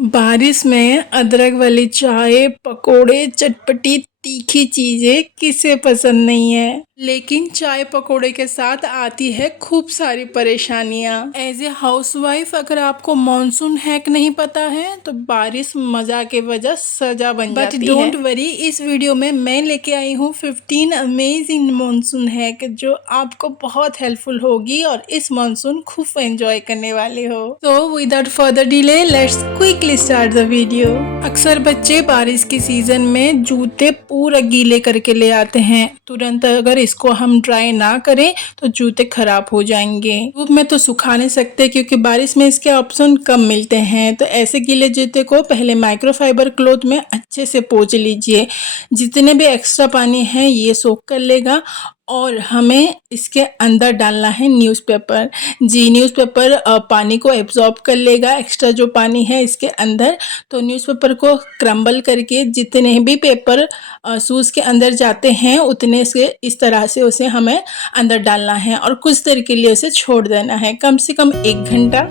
बारिश में अदरक वाली चाय, पकोड़े, चटपटी तीखी चीजें किसे पसंद नहीं है। लेकिन चाय पकोड़े के साथ आती है खूब सारी परेशानियां। एज ए हाउसवाइफ अगर आपको मॉनसून हैक नहीं पता है तो बारिश मजा के वजह सजा बन जाती है। बट डोंट वरी, इस वीडियो में मैं लेके आई हूँ 15 अमेजिंग मॉनसून हैक जो आपको बहुत हेल्पफुल होगी और इस मॉनसून खूब एंजॉय करने वाले हो। तो without further delay let's quickly start the video. अक्सर बच्चे बारिश के सीजन में जूते पूरा गीले करके ले आते हैं। तुरंत अगर इसको हम ड्राई ना करें तो जूते खराब हो जाएंगे। धूप में तो सुखा नहीं सकते क्योंकि बारिश में इसके ऑप्शन कम मिलते हैं। तो ऐसे गीले जूते को पहले माइक्रोफाइबर क्लॉथ में अच्छे से पोंछ लीजिए। जितने भी एक्स्ट्रा पानी है ये सोख कर लेगा और हमें इसके अंदर डालना है न्यूज़पेपर। जी, न्यूज़पेपर पानी को एब्जॉर्ब कर लेगा, एक्स्ट्रा जो पानी है इसके अंदर। तो न्यूज़पेपर को क्रम्बल करके जितने भी पेपर शूज़ के अंदर जाते हैं उतने से इस तरह से उसे हमें अंदर डालना है और कुछ देर के लिए उसे छोड़ देना है, कम से कम 1 घंटा।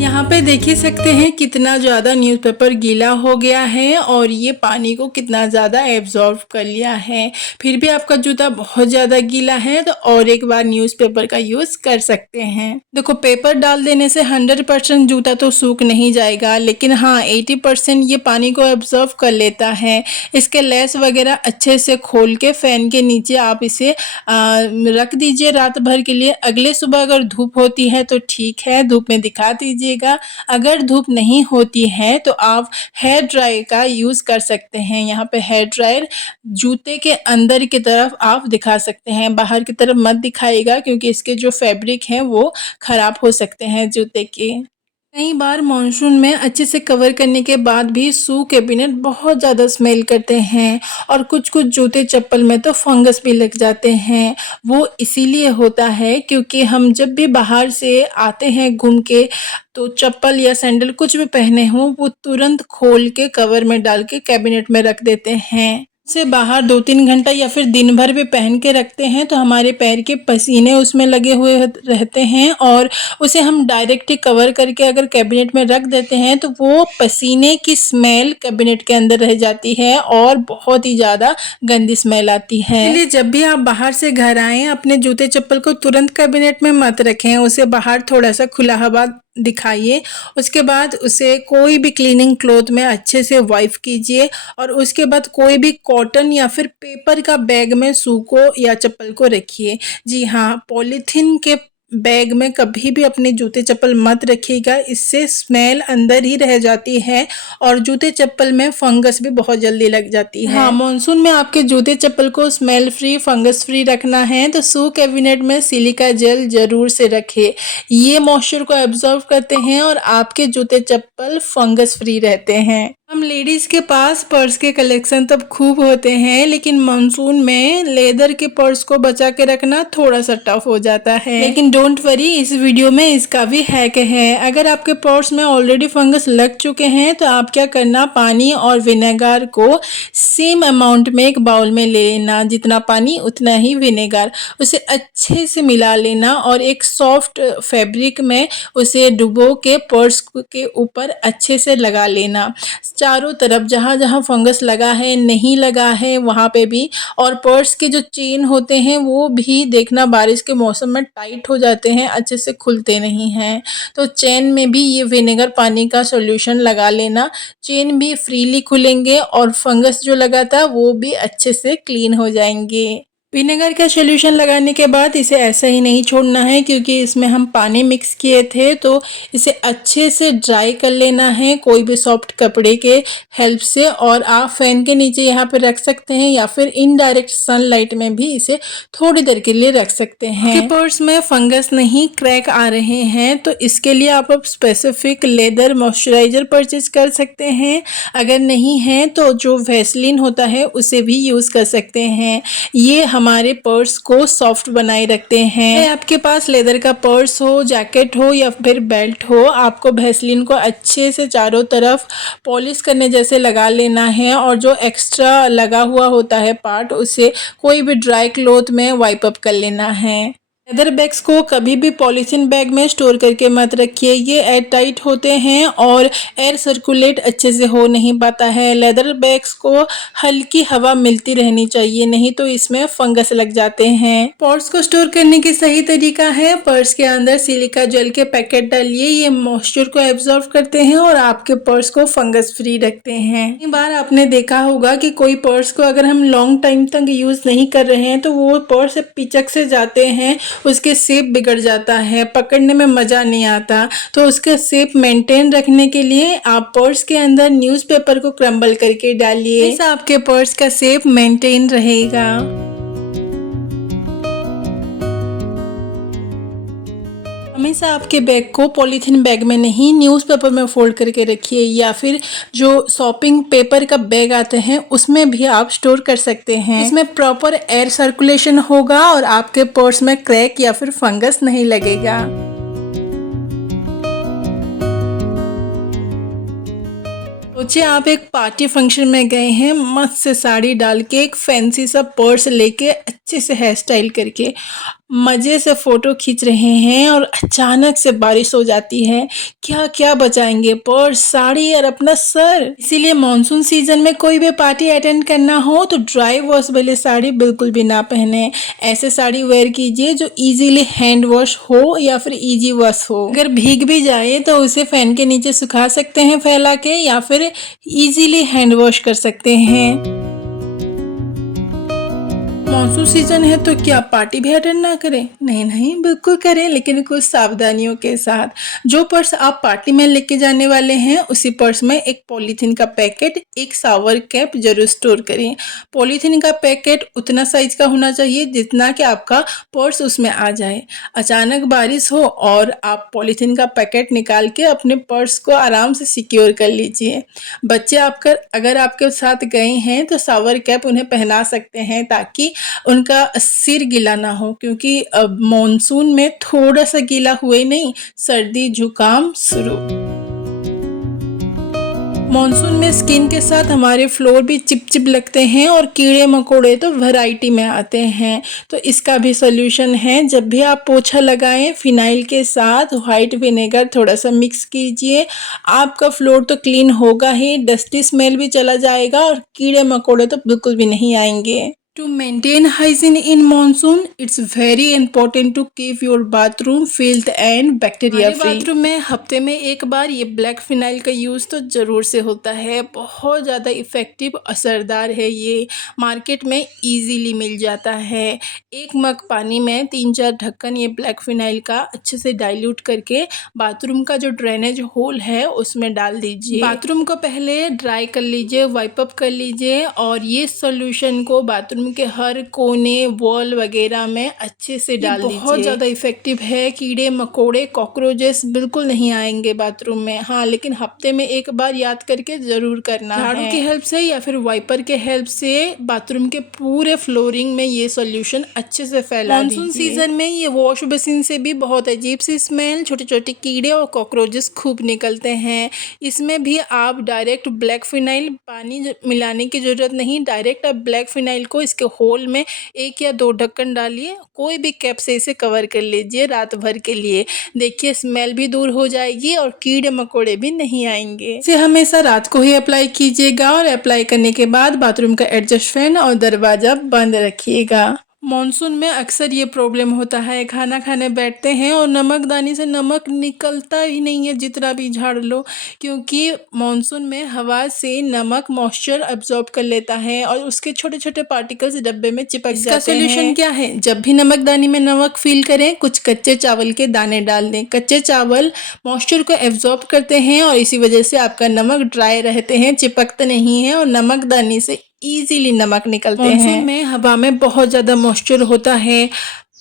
यहाँ पे देख ही सकते हैं कितना ज़्यादा न्यूज़पेपर गीला हो गया है और ये पानी को कितना ज़्यादा एब्जॉर्ब कर लिया है। फिर भी आपका जूता बहुत ज़्यादा गीला है तो और एक बार न्यूज़पेपर का यूज़ कर सकते हैं। देखो, पेपर डाल देने से 100% जूता तो सूख नहीं जाएगा, लेकिन हाँ 80% ये पानी को एब्जॉर्ब कर लेता है। इसके लेस वगैरह अच्छे से खोल के फ़ैन के नीचे आप इसे रख दीजिए रात भर के लिए। अगले सुबह अगर धूप होती है तो ठीक है, धूप में दिखा दीजिए। अगर धूप नहीं होती है तो आप हेयर ड्रायर का यूज़ कर सकते हैं। यहाँ पे हेयर ड्रायर जूते के अंदर की तरफ आप दिखा सकते हैं, बाहर की तरफ मत दिखाइएगा क्योंकि इसके जो फैब्रिक हैं वो ख़राब हो सकते हैं जूते के। कई बार मॉनसून में अच्छे से कवर करने के बाद भी शू कैबिनेट बहुत ज़्यादा स्मेल करते हैं और कुछ कुछ जूते चप्पल में तो फंगस भी लग जाते हैं। वो इसीलिए होता है क्योंकि हम जब भी बाहर से आते हैं घूम के तो चप्पल या सैंडल कुछ भी पहने हों वो तुरंत खोल के कवर में डाल के कैबिनेट में रख देते हैं। से बाहर 2-3 घंटा या फिर दिन भर भी पहन के रखते हैं तो हमारे पैर के पसीने उसमें लगे हुए रहते हैं और उसे हम डायरेक्ट ही कवर करके अगर कैबिनेट में रख देते हैं तो वो पसीने की स्मेल कैबिनेट के अंदर रह जाती है और बहुत ही ज़्यादा गंदी स्मेल आती है। इसलिए जब भी आप बाहर से घर आएँ अपने जूते चप्पल को तुरंत कैबिनेट में मत रखें, उसे बाहर थोड़ा सा खुला हवा दिखाइए। उसके बाद उसे कोई भी क्लीनिंग क्लॉथ में अच्छे से वाइप कीजिए और उसके बाद कोई भी कॉटन या फिर पेपर का बैग में शू को या चप्पल को रखिए। जी हाँ, पॉलीथीन के बैग में कभी भी अपने जूते चप्पल मत रखिएगा, इससे स्मेल अंदर ही रह जाती है और जूते चप्पल में फंगस भी बहुत जल्दी लग जाती है। हाँ, मॉनसून में आपके जूते चप्पल को स्मेल फ्री, फंगस फ्री रखना है तो शू कैबिनेट में सिलिका जेल जरूर से रखें। ये मॉइस्चर को एब्जॉर्ब करते हैं और आपके जूते चप्पल फंगस फ्री रहते हैं। हम लेडीज़ के पास पर्स के कलेक्शन तब खूब होते हैं, लेकिन मानसून में लेदर के पर्स को बचा के रखना थोड़ा सा टफ हो जाता है। लेकिन डोंट वरी, इस वीडियो में इसका भी हैक है। अगर आपके पर्स में ऑलरेडी फंगस लग चुके हैं तो आप क्या करना, पानी और विनेगर को सेम अमाउंट में एक बाउल में ले लेना, जितना पानी उतना ही विनेगर। उसे अच्छे से मिला लेना और एक सॉफ्ट फैब्रिक में उसे डुबो के पर्स के ऊपर अच्छे से लगा लेना, चारों तरफ जहाँ जहाँ फंगस लगा है, नहीं लगा है वहाँ पे भी। और पर्स के जो चेन होते हैं वो भी देखना बारिश के मौसम में टाइट हो जाते हैं, अच्छे से खुलते नहीं हैं। तो चेन में भी ये विनेगर पानी का सॉल्यूशन लगा लेना, चेन भी फ्रीली खुलेंगे और फंगस जो लगा था वो भी अच्छे से क्लीन हो जाएंगे। विनेगर का सॉल्यूशन लगाने के बाद इसे ऐसा ही नहीं छोड़ना है क्योंकि इसमें हम पानी मिक्स किए थे, तो इसे अच्छे से ड्राई कर लेना है कोई भी सॉफ्ट कपड़े के हेल्प से। और आप फैन के नीचे यहाँ पे रख सकते हैं या फिर इनडायरेक्ट सनलाइट में भी इसे थोड़ी देर के लिए रख सकते हैं। कि पर्स में फंगस नहीं, क्रैक आ रहे हैं तो इसके लिए आप स्पेसिफिक लेदर मॉइस्चराइजर परचेज कर सकते हैं। अगर नहीं है तो जो वैसलीन होता है उसे भी यूज़ कर सकते हैं। ये हमारे पर्स को सॉफ्ट बनाए रखते हैं। आपके पास लेदर का पर्स हो, जैकेट हो या फिर बेल्ट हो, आपको वैसलीन को अच्छे से चारों तरफ पॉलिश करने जैसे लगा लेना है और जो एक्स्ट्रा लगा हुआ होता है पार्ट उसे कोई भी ड्राई क्लॉथ में वाइप अप कर लेना है। लेदर बैग्स को कभी भी पॉलीथीन बैग में स्टोर करके मत रखिए। ये एयर टाइट होते हैं और एयर सर्कुलेट अच्छे से हो नहीं पाता है। लेदर बैग्स को हल्की हवा मिलती रहनी चाहिए, नहीं तो इसमें फंगस लग जाते हैं। पर्स को स्टोर करने की सही तरीका है, पर्स के अंदर सिलिका जेल के पैकेट डालिए। ये मॉइस्चर को एब्जॉर्ब करते हैं और आपके पर्स को फंगस फ्री रखते हैं। कई बार आपने देखा होगा कि कोई पर्स को अगर हम लॉन्ग टाइम तक यूज नहीं कर रहे हैं तो वो पर्स पिचक से जाते हैं, उसके शेप बिगड़ जाता है, पकड़ने में मज़ा नहीं आता। तो उसका शेप मेंटेन रखने के लिए आप पर्स के अंदर न्यूज़पेपर को क्रम्बल करके डालिए, ऐसा आपके पर्स का शेप मेंटेन रहेगा। हमेशा आपके बैग को पॉलीथीन बैग में नहीं, न्यूज़पेपर में फोल्ड करके रखिए, या फिर जो शॉपिंग पेपर का बैग आते हैं उसमें भी आप स्टोर कर सकते हैं। इसमें प्रॉपर एयर सर्कुलेशन होगा और आपके पर्स में क्रैक या फिर फंगस नहीं लगेगा। सोचिए आप एक पार्टी फंक्शन में गए हैं, मस्त से साड़ी डाल के, एक फैंसी सा पर्स लेके, अच्छे से हेयर स्टाइल करके मज़े से फ़ोटो खींच रहे हैं और अचानक से बारिश हो जाती है। क्या क्या बचाएंगे? पर्स, साड़ी और अपना सर। इसीलिए मानसून सीजन में कोई भी पार्टी अटेंड करना हो तो ड्राई वॉश वाली साड़ी बिल्कुल भी ना पहने। ऐसे साड़ी वेयर कीजिए जो इजीली हैंड वॉश हो या फिर इजी वॉश हो। अगर भीग भी जाए तो उसे फैन के नीचे सुखा सकते हैं फैला के, या फिर इजीली हैंड वॉश कर सकते हैं। मानसून सीजन है तो क्या पार्टी भी अटेंड ना करें? नहीं नहीं, बिल्कुल करें, लेकिन कुछ सावधानियों के साथ। जो पर्स आप पार्टी में लेके जाने वाले हैं उसी पर्स में एक पॉलीथीन का पैकेट, एक शावर कैप जरूर स्टोर करें। पॉलीथीन का पैकेट उतना साइज का होना चाहिए जितना कि आपका पर्स उसमें आ जाए। अचानक बारिश हो और आप पॉलीथीन का पैकेट निकाल के अपने पर्स को आराम से सिक्योर कर लीजिए। बच्चे अगर आपके साथ गए हैं तो शावर कैप उन्हें पहना सकते हैं ताकि उनका सिर गीला ना हो, क्योंकि अब मॉनसून में थोड़ा सा गीला हुए नहीं, सर्दी जुकाम शुरू। मॉनसून में स्किन के साथ हमारे फ्लोर भी चिपचिप लगते हैं और कीड़े मकोड़े तो वैरायटी में आते हैं। तो इसका भी सोल्यूशन है, जब भी आप पोछा लगाएं फिनाइल के साथ व्हाइट विनेगर थोड़ा सा मिक्स कीजिए। आपका फ्लोर तो क्लीन होगा ही, डस्टी स्मेल भी चला जाएगा और कीड़े मकोड़े तो बिल्कुल भी नहीं आएंगे। To maintain hygiene in monsoon, it's very important to keep your bathroom filth and bacteria free। Bathroom में हफ्ते में एक बार ये ब्लैक फिनाइल का यूज़ तो ज़रूर से होता है। बहुत ज़्यादा इफ़ेक्टिव असरदार है ये, मार्केट में इजीली मिल जाता है। एक मग पानी में 3-4 ढक्कन ये ब्लैक फिनाइल का अच्छे से डाइल्यूट करके बाथरूम का जो ड्रेनेज होल है उसमें डाल दीजिए। बाथरूम को पहले ड्राई कर लीजिए, वाइप अप कर लीजिए और ये सोल्यूशन को बाथरूम के हर कोने, वॉल वगैरह में अच्छे से डाल दीजिए। बहुत ज़्यादा इफेक्टिव है, कीड़े मकोड़े कॉकरोचेस बिल्कुल नहीं आएंगे बाथरूम में। हाँ, लेकिन हफ्ते में एक बार याद करके ज़रूर करना है। झाड़ू की हेल्प से या फिर वाइपर के हेल्प से बाथरूम के पूरे फ्लोरिंग में ये सोल्यूशन अच्छे से फैला दीजिए। मानसून सीजन में ये वॉश बेसिन से भी बहुत अजीब सी स्मेल, छोटे छोटे कीड़े और कॉकरोचेस खूब निकलते हैं। इसमें भी आप डायरेक्ट ब्लैक फिनाइल, पानी मिलाने की ज़रूरत नहीं, डायरेक्ट आप ब्लैक फिनाइल को इसके होल में 1 या 2 ढक्कन डालिए, कोई भी कैप से इसे कवर कर लीजिए रात भर के लिए। देखिए स्मेल भी दूर हो जाएगी और कीड़े मकोड़े भी नहीं आएंगे। इसे हमेशा रात को ही अप्लाई कीजिएगा और अप्लाई करने के बाद बाथरूम का एडजस्ट फैन और दरवाज़ा बंद रखिएगा। मॉनसून में अक्सर ये प्रॉब्लम होता है, खाना खाने बैठते हैं और नमकदानी से नमक निकलता ही नहीं है जितना भी झाड़ लो, क्योंकि मॉनसून में हवा से नमक मॉइस्चर अब्जॉर्ब कर लेता है और उसके छोटे छोटे पार्टिकल्स डब्बे में चिपक जाते हैं। इसका सोल्यूशन क्या है? जब भी नमकदानी में नमक फील करें, कुछ कच्चे चावल के दाने डाल दें। कच्चे चावल मॉइस्चर को एब्जॉर्ब करते हैं और इसी वजह से आपका नमक ड्राई रहते हैं, चिपकते नहीं है और नमकदानी से इजीली नमक निकलते हैं। मॉनसून में हवा में बहुत ज़्यादा मॉइस्चर होता है,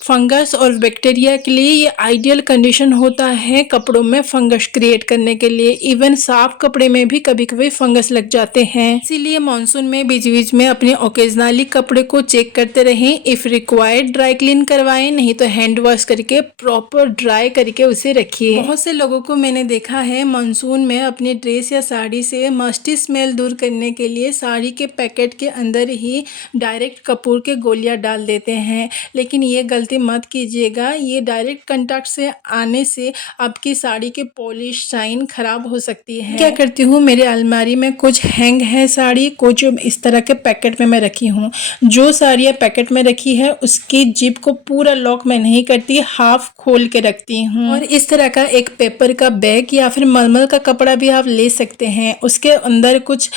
फंगस और बैक्टीरिया के लिए ये आइडियल कंडीशन होता है कपड़ों में फंगस क्रिएट करने के लिए। इवन साफ कपड़े में भी कभी कभी फंगस लग जाते हैं, इसीलिए मॉनसून में बीच बीच में अपने ओकेजनली कपड़े को चेक करते रहें। इफ़ रिक्वायर्ड ड्राई क्लीन करवाएं, नहीं तो हैंड वॉश करके प्रॉपर ड्राई करके उसे रखिए। बहुत से लोगों को मैंने देखा है मानसून में अपनी ड्रेस या साड़ी से मस्टी स्मेल दूर करने के लिए साड़ी के पैकेट के अंदर ही डायरेक्ट कपूर के गोलियां डाल देते हैं, लेकिन ये गलती गलती मत कीजिएगा। ये डायरेक्ट कांटेक्ट से आने से आपकी साड़ी की पॉलिश शाइन खराब हो सकती है। क्या करती हूँ, मेरे अलमारी में कुछ हैंग है साड़ी, कुछ इस तरह के पैकेट में मैं रखी हूँ। जो साड़ियाँ पैकेट में रखी है उसकी जिप को पूरा लॉक मैं नहीं करती, हाफ खोल के रखती हूँ। और इस तरह का एक पेपर का बैग या फिर मलमल का कपड़ा भी आप ले सकते हैं। उसके अंदर कुछ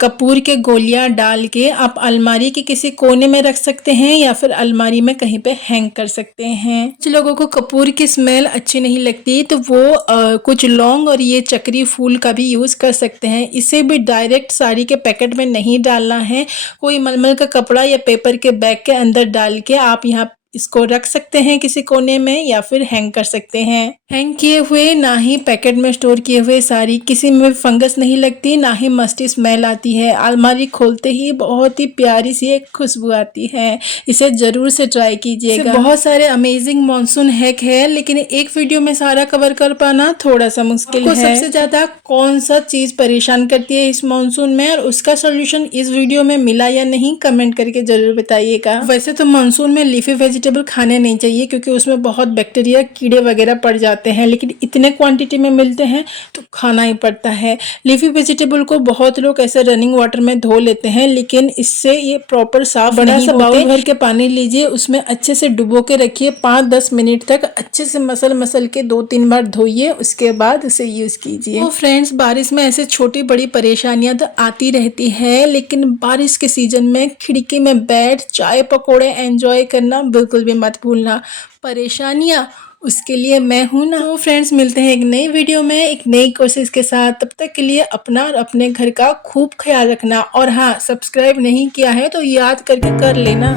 कपूर के गोलियां डाल के आप अलमारी के किसी कोने में रख सकते हैं या फिर अलमारी में कहीं पे हैंग कर सकते हैं। कुछ लोगों को कपूर की स्मेल अच्छी नहीं लगती तो वो कुछ लौंग और ये चक्री फूल का भी यूज कर सकते हैं। इसे भी डायरेक्ट साड़ी के पैकेट में नहीं डालना है, कोई मलमल का कपड़ा या पेपर के बैग के अंदर डाल के आप यहाँ इसको रख सकते हैं किसी कोने में या फिर हैंग कर सकते हैं। हैंग किए हुए ना ही पैकेट में स्टोर किए हुए साड़ी किसी में फंगस नहीं लगती, ना ही मस्टी स्मेल आती है। अलमारी खोलते ही बहुत ही प्यारी सी एक खुशबू आती है। इसे जरूर से ट्राई कीजिएगा। बहुत सारे अमेजिंग मॉनसून हैक है, लेकिन एक वीडियो में सारा कवर कर पाना थोड़ा सा मुश्किल है। सबसे ज्यादा कौन सा चीज परेशान करती है इस मॉनसून में और उसका सोल्यूशन इस वीडियो में मिला या नहीं, कमेंट करके जरूर बताइएगा। वैसे तो मॉनसून में लीफी वेजिटेबल खाने नहीं चाहिए क्योंकि उसमें बहुत बैक्टीरिया कीड़े वगैरह पड़ जाते हैं, लेकिन इतने क्वांटिटी में मिलते हैं तो खाना ही पड़ता है। लीफी वेजिटेबल को बहुत लोग ऐसे रनिंग वाटर में धो लेते हैं, लेकिन इससे ये प्रॉपर साफ बड़ा सा बाउल भर के पानी लीजिए, उसमें अच्छे से डुबो के रखिए, 5-10 मिनट तक अच्छे से मसल के 2-3 बार धोइए, उसके बाद उसे यूज कीजिए। तो फ्रेंड्स, बारिश में ऐसे छोटी बड़ी परेशानियां तो आती रहती है, लेकिन बारिश के सीजन में खिड़की में बैठ चाय पकौड़े एंजॉय करना बिल्कुल भी मत भूलना। परेशानियां उसके लिए मैं हूं ना। तो फ्रेंड्स, मिलते हैं एक नई वीडियो में एक नई कोशिश के साथ। तब तक के लिए अपना और अपने घर का खूब ख्याल रखना, और हाँ, सब्सक्राइब नहीं किया है तो याद करके कर लेना।